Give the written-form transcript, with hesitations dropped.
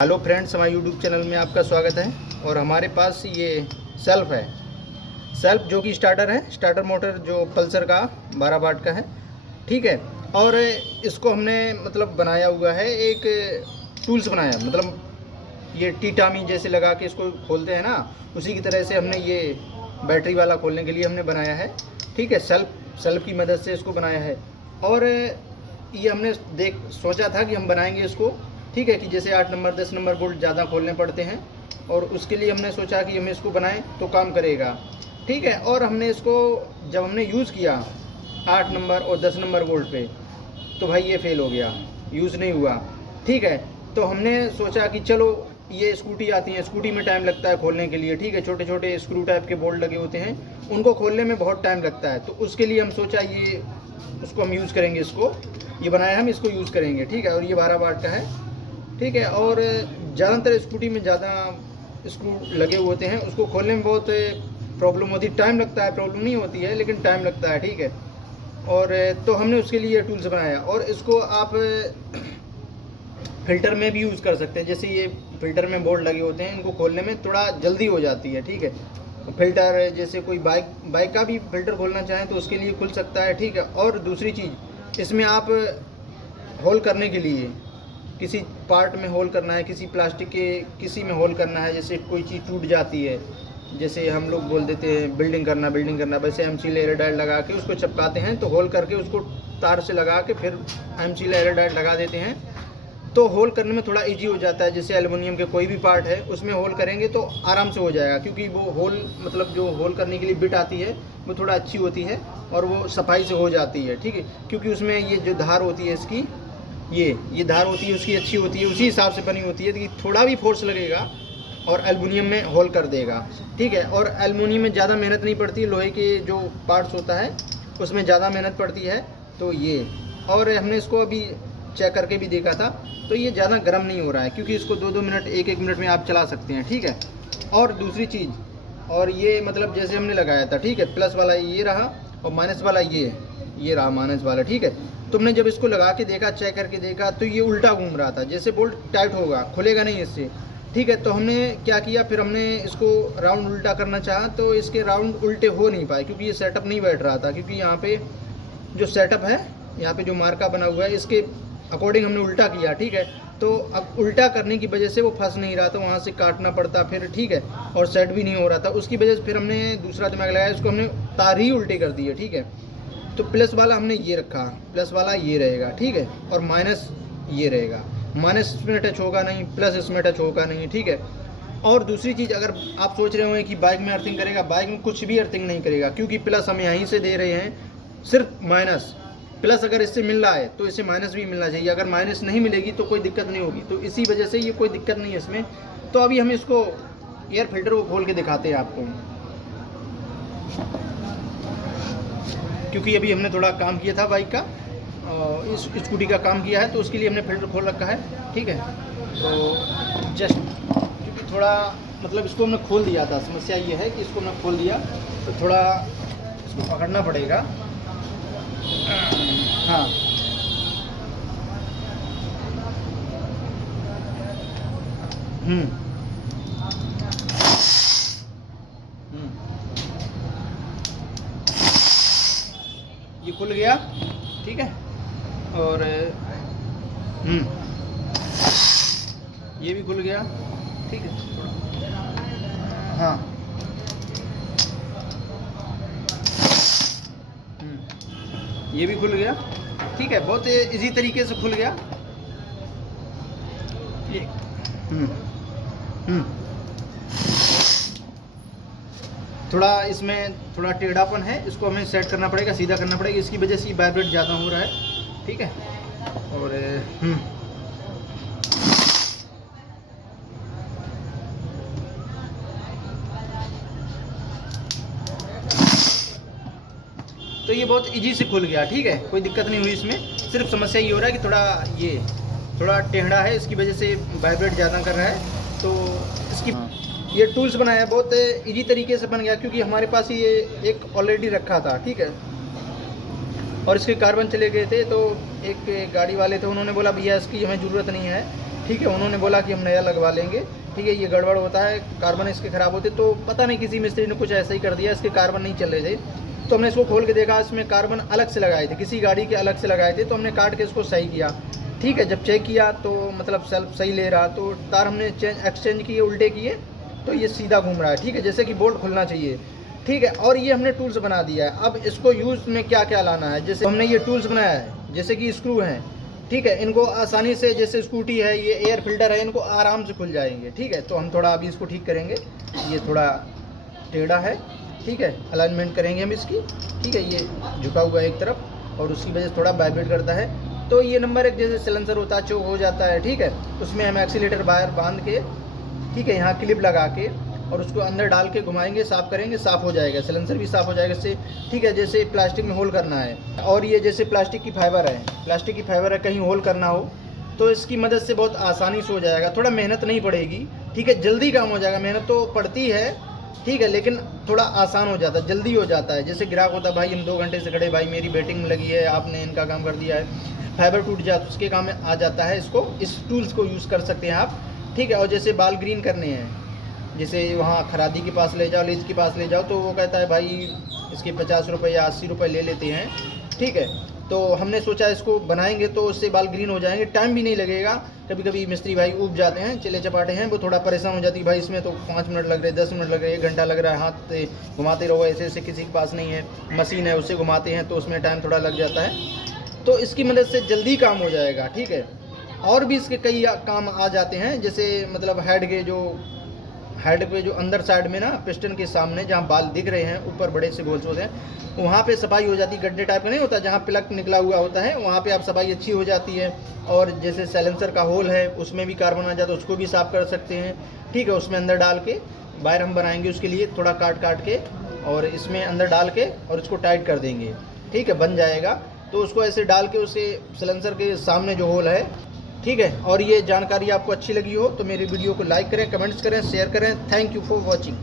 Hello friends, हमारे YouTube channel में आपका स्वागत है। और हमारे पास ये सेल्फ है, सेल्फ जो कि स्टार्टर है, स्टार्टर मोटर जो पल्सर का 12 वाट का है, ठीक है। और इसको हमने मतलब बनाया हुआ है, एक टूल्स बनाया, मतलब ये टीटामी जैसे लगा के इसको खोलते हैं ना, उसी की तरह से हमने ये बैटरी वाला खोलने के लिए हमने बनाया है, ठीक है। सेल्फ की मदद से इसको बनाया है। और ये हमने सोचा था कि हम बनाएंगे इसको, ठीक है, कि जैसे 8 नंबर 10 नंबर बोल्ट ज़्यादा खोलने पड़ते हैं, और उसके लिए हमने सोचा कि हम इसको बनाएं तो काम करेगा, ठीक है। और हमने इसको जब हमने यूज़ किया 8 नंबर और 10 नंबर बोल्ट पे, तो भाई ये फेल हो गया, यूज़ नहीं हुआ, ठीक है। तो हमने सोचा कि चलो, ये स्कूटी आती है, स्कूटी में टाइम लगता है खोलने के लिए, ठीक है। छोटे छोटे स्क्रू टाइप के बोल्ट लगे होते हैं, उनको खोलने में बहुत टाइम लगता है। तो उसके लिए हम सोचा ये उसको हम यूज़ करेंगे, इसको ये बनाया हम, इसको यूज़ करेंगे, ठीक है। और ये 12 वाट का है, ठीक है। और ज़्यादातर स्कूटी में ज़्यादा स्क्रू लगे हुए होते हैं, उसको खोलने में बहुत प्रॉब्लम होती है, टाइम लगता है, प्रॉब्लम नहीं होती है लेकिन टाइम लगता है, ठीक है। और तो हमने उसके लिए टूल्स बनाया। और इसको आप फ़िल्टर में भी यूज़ कर सकते हैं, जैसे ये फ़िल्टर में बोल्ट लगे होते हैं, इनको खोलने में थोड़ा जल्दी हो जाती है, ठीक है। फ़िल्टर जैसे कोई बाइक का भी फ़िल्टर खोलना चाहें तो उसके लिए खुल सकता है, ठीक है। और दूसरी चीज़, इसमें आप होल करने के लिए किसी पार्ट में होल करना है, किसी प्लास्टिक के किसी में होल करना है, जैसे कोई चीज़ टूट जाती है, जैसे हम लोग बोल देते हैं बिल्डिंग करना, वैसे एमसील एयरडाइट लगा के उसको चिपकाते हैं, तो होल करके उसको तार से लगा के फिर एमसील एयरडाइट लगा देते हैं, तो होल करने में थोड़ा इजी हो जाता है। जैसे एल्युमिनियम के कोई भी पार्ट है उसमें होल करेंगे तो आराम से हो जाएगा, क्योंकि वो होल मतलब जो होल करने के लिए बिट आती है वो थोड़ा अच्छी होती है और वो सफाई से हो जाती है, ठीक है। क्योंकि उसमें ये जो धार होती है इसकी, ये धार होती है उसकी अच्छी होती है, उसी हिसाब से बनी होती है कि थोड़ा भी फोर्स लगेगा और एल्युमिनियम में होल कर देगा, ठीक है। और एल्युमिनियम में ज़्यादा मेहनत नहीं पड़ती, लोहे के जो पार्ट्स होता है उसमें ज़्यादा मेहनत पड़ती है। तो ये, और हमने इसको अभी चेक करके भी देखा था, तो ये ज़्यादा गर्म नहीं हो रहा है, क्योंकि इसको 2-2 मिनट 1-1 मिनट में आप चला सकते हैं, ठीक है। और दूसरी चीज़, और ये मतलब जैसे हमने लगाया था, ठीक है, प्लस वाला ये रहा और माइनस वाला ये रहा माइनस वाला, ठीक है। तुमने जब इसको लगा के देखा, चेक करके देखा, तो ये उल्टा घूम रहा था, जैसे बोल्ट टाइट होगा, खुलेगा नहीं इससे, ठीक है। तो हमने क्या किया, फिर हमने इसको राउंड उल्टा करना चाहा तो इसके राउंड उल्टे हो नहीं पाए, क्योंकि ये सेटअप नहीं बैठ रहा था। क्योंकि यहाँ पे जो सेटअप है, यहाँ पे जो मार्का बना हुआ है, इसके अकॉर्डिंग हमने उल्टा किया, ठीक है। तो अब उल्टा करने की वजह से वो फंस नहीं रहा था, वहाँ से काटना पड़ता फिर, ठीक है। और सेट भी नहीं हो रहा था, उसकी वजह से फिर हमने दूसरा दिमाग लगाया, इसको हमने तार ही उल्टे कर दिए, ठीक है। तो प्लस वाला हमने ये रखा, प्लस वाला ये रहेगा, ठीक है। और माइनस ये रहेगा, माइनस इसमें टच होगा नहीं, प्लस इसमें टच होगा नहीं, ठीक है। और दूसरी चीज़, अगर आप सोच रहे होंगे कि बाइक में अर्थिंग करेगा, बाइक में कुछ भी अर्थिंग नहीं करेगा, क्योंकि प्लस हम यहीं से दे रहे हैं, सिर्फ माइनस। प्लस अगर इससे मिल रहा है तो इसे माइनस भी मिलना चाहिए, अगर माइनस नहीं मिलेगी तो कोई दिक्कत नहीं होगी। तो इसी वजह से ये कोई दिक्कत नहीं है इसमें। तो अभी हम इसको एयर फिल्टर को खोल के दिखाते हैं आपको, क्योंकि अभी हमने थोड़ा काम किया था बाइक का, इस स्कूटी का काम किया है, तो उसके लिए हमने फिल्टर खोल रखा है, ठीक है। तो जस्ट क्योंकि थोड़ा मतलब इसको हमने खोल दिया था, समस्या ये है कि इसको हमने खोल दिया, तो थोड़ा इसको पकड़ना पड़ेगा, हाँ। ये खुल गया, ठीक है। और ये भी खुल गया, ठीक है, हाँ। ये भी खुल गया, ठीक है, बहुत इजी तरीके से खुल गया ये। थोड़ा इसमें थोड़ा टेढ़ापन है, इसको हमें सेट करना पड़ेगा, सीधा करना पड़ेगा, इसकी वजह से वाइब्रेट ज़्यादा हो रहा है, ठीक है। और तो ये बहुत इजी से खुल गया, ठीक है, कोई दिक्कत नहीं हुई इसमें। सिर्फ समस्या ये हो रहा है कि थोड़ा टेढ़ा है, इसकी वजह से वाइब्रेट ज़्यादा कर रहा है। तो इसकी ये टूल्स बनाया बहुत इजी तरीके से बन गया, क्योंकि हमारे पास ये एक ऑलरेडी रखा था, ठीक है। और इसके कार्बन चले गए थे, तो एक गाड़ी वाले थे, उन्होंने बोला भैया इसकी हमें ज़रूरत नहीं है, ठीक है, उन्होंने बोला कि हम नया लगवा लेंगे। ठीक है, ये गड़बड़ होता है, कार्बन इसके ख़राब होते, तो पता नहीं किसी मिस्त्री ने कुछ ऐसा ही कर दिया, इसके कार्बन नहीं चल रहे थे। तो हमने इसको खोल के देखा, इसमें कार्बन अलग से लगाए थे, किसी गाड़ी के अलग से लगाए थे। तो हमने काट के इसको सही किया। ठीक है, जब चेक किया तो मतलब सेल्फ सही ले रहा, तो तार हमने एक्सचेंज किए, उल्टे किए, तो ये सीधा घूम रहा है। ठीक है, जैसे कि बोल्ट खुलना चाहिए। ठीक है, और ये हमने टूल्स बना दिया है। अब इसको यूज़ में क्या क्या लाना है, जैसे हमने ये टूल्स बनाया है, जैसे कि स्क्रू हैं। ठीक है, इनको आसानी से, जैसे स्कूटी है, ये एयर फिल्टर है, इनको आराम से खुल जाएंगे। ठीक है, तो हम थोड़ा अभी इसको ठीक करेंगे। ये थोड़ा टेढ़ा है। ठीक है, अलाइनमेंट करेंगे हम इसकी। ठीक है, ये झुका हुआ है एक तरफ और उसकी वजह से थोड़ा वाइब्रेट करता है। तो ये नंबर 1 जैसे सिलेंसर होता है, चोक हो जाता है। ठीक है, उसमें हम एक्सीलेटर वायर बांध के, ठीक है, यहाँ क्लिप लगा के और उसको अंदर डाल के घुमाएंगे, साफ़ करेंगे, साफ़ हो जाएगा, सिलेंसर भी साफ़ हो जाएगा इससे। ठीक है, जैसे प्लास्टिक में होल करना है, और ये जैसे प्लास्टिक की फाइबर है, कहीं होल करना हो तो इसकी मदद से बहुत आसानी से हो जाएगा। थोड़ा मेहनत नहीं पड़ेगी। ठीक है, जल्दी काम हो जाएगा। मेहनत तो पड़ती है, ठीक है, लेकिन थोड़ा आसान हो जाता है, जल्दी हो जाता है। जैसे ग्राहक होता है, भाई हम 2 घंटे से खड़े, भाई मेरी वेटिंग में लगी है, आपने इनका काम कर दिया है, फाइबर टूट जाए तो उसके काम में आ जाता है। इसको, इस टूल्स को यूज़ कर सकते हैं आप। ठीक है, और जैसे बाल ग्रीन करने हैं, जैसे वहाँ खरादी के पास ले जाओ, लीज के पास ले जाओ, तो वो कहता है भाई इसके 50 रुपये या 80 रुपये ले लेते हैं। ठीक है, तो हमने सोचा इसको बनाएंगे तो उससे बाल ग्रीन हो जाएंगे, टाइम भी नहीं लगेगा। कभी कभी मिस्त्री भाई ऊब जाते हैं, चले चपाटे हैं, वो थोड़ा परेशान हो जाती है, भाई इसमें तो 5 मिनट लग रहे, 10 मिनट लग रहे, 1 घंटा लग रहा है, हाथ से घुमाते रहो, ऐसे ऐसे किसी के पास नहीं है, मशीन है उससे घुमाते हैं तो उसमें टाइम थोड़ा लग जाता है। तो इसकी मदद से जल्दी काम हो जाएगा। ठीक है, और भी इसके कई काम आ जाते हैं, जैसे मतलब हेड पे जो अंदर साइड में ना, पिस्टन के सामने जहाँ बाल दिख रहे हैं, ऊपर बड़े से गोल्स होते हैं, वहाँ पे सफाई हो जाती है। गड्ढे टाइप का नहीं होता, जहाँ प्लग निकला हुआ होता है, वहाँ पे आप सफाई अच्छी हो जाती है। और जैसे साइलेंसर का होल है, उसमें भी कार्बन आ जाता है, उसको भी साफ़ कर सकते हैं। ठीक है, उसमें अंदर डाल के वायर हम बनाएंगे, उसके लिए थोड़ा काट के और इसमें अंदर डाल के और इसको टाइट कर देंगे। ठीक है, बन जाएगा। तो उसको ऐसे डाल के उसे साइलेंसर के सामने जो होल है। ठीक है, और ये जानकारी आपको अच्छी लगी हो तो मेरी वीडियो को लाइक करें, कमेंट्स करें, शेयर करें। Thank you for watching.